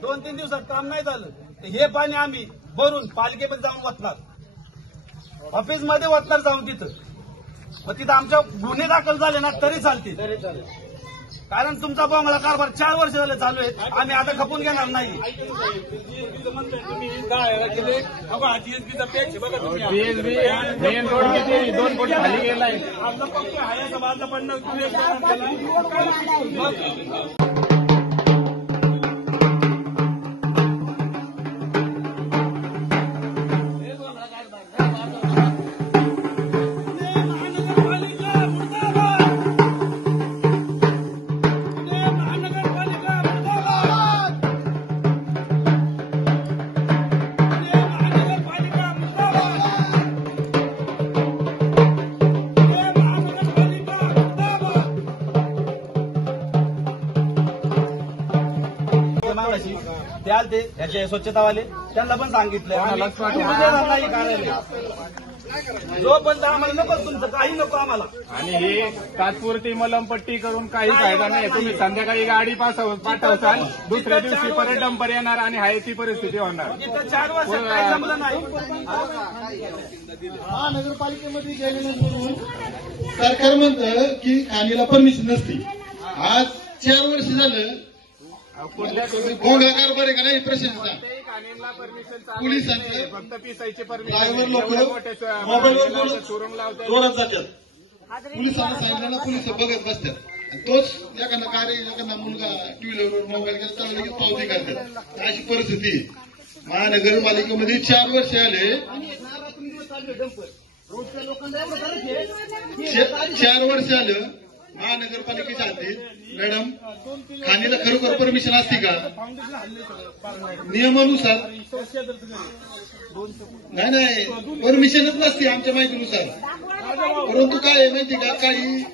2-3 दिवसात काम नाही झालं तर हे पाणी आम्ही भरून पालिकेमध्ये जाऊन वतणार, ऑफिसमध्ये वतणार जाऊन तिथं. मग तिथं आमच्या गुन्हे दाखल झाले ना तरी चालतील, कारण तुमचा बोंगळा कारभार 4 वर्ष झाले चालू आहे. आम्ही आता खपून घेणार नाही. मेन रोड किती 2 फूट खाली गेलाय. ते आलते याचे स्वच्छतावाले, त्यांना पण सांगितलं नाही कार्यालय जोपर्यंत आम्हाला नको, तुमचं काही नको आम्हाला. आणि हे तात्पुरती मलमपट्टी करून काही फायदा नाही. तुम्ही संध्याकाळी गाडी पाठवसाल, दुसऱ्या दिवशी परत डंपर येणार आणि हाय ती परिस्थिती होणार. तिथं 4 वर्षात काही जमलं नाही. महानगरपालिकेमध्ये गेल्यानंतर सरकार म्हणतं की खाणीला परमिशन नसते. आज 4 वर्ष झालं गोंधळ कारभार आहे का नाही प्रशासनाचा, पोलिसांचं फक्त पिसायची ड्रायव्हर लोक मोबाईलवर जोरात जातात. पोलिसांना सांगितलं ना, पोलिस बघत बसतात. तोच एखादा मुलगा टू व्हीलरवर मोबाईल घेऊन चालला की पावती करतात. अशी परिस्थिती महानगरपालिकेमध्ये 4 वर्ष आले. 4 वर्ष आलं महानगरपालिकेच्या हाती. मॅडम, खाणीला खरोखर परमिशन असते का? नियमानुसार नाही, परमिशनच नसते आमच्या माहितीनुसार. परंतु काय आहे माहिती का, काही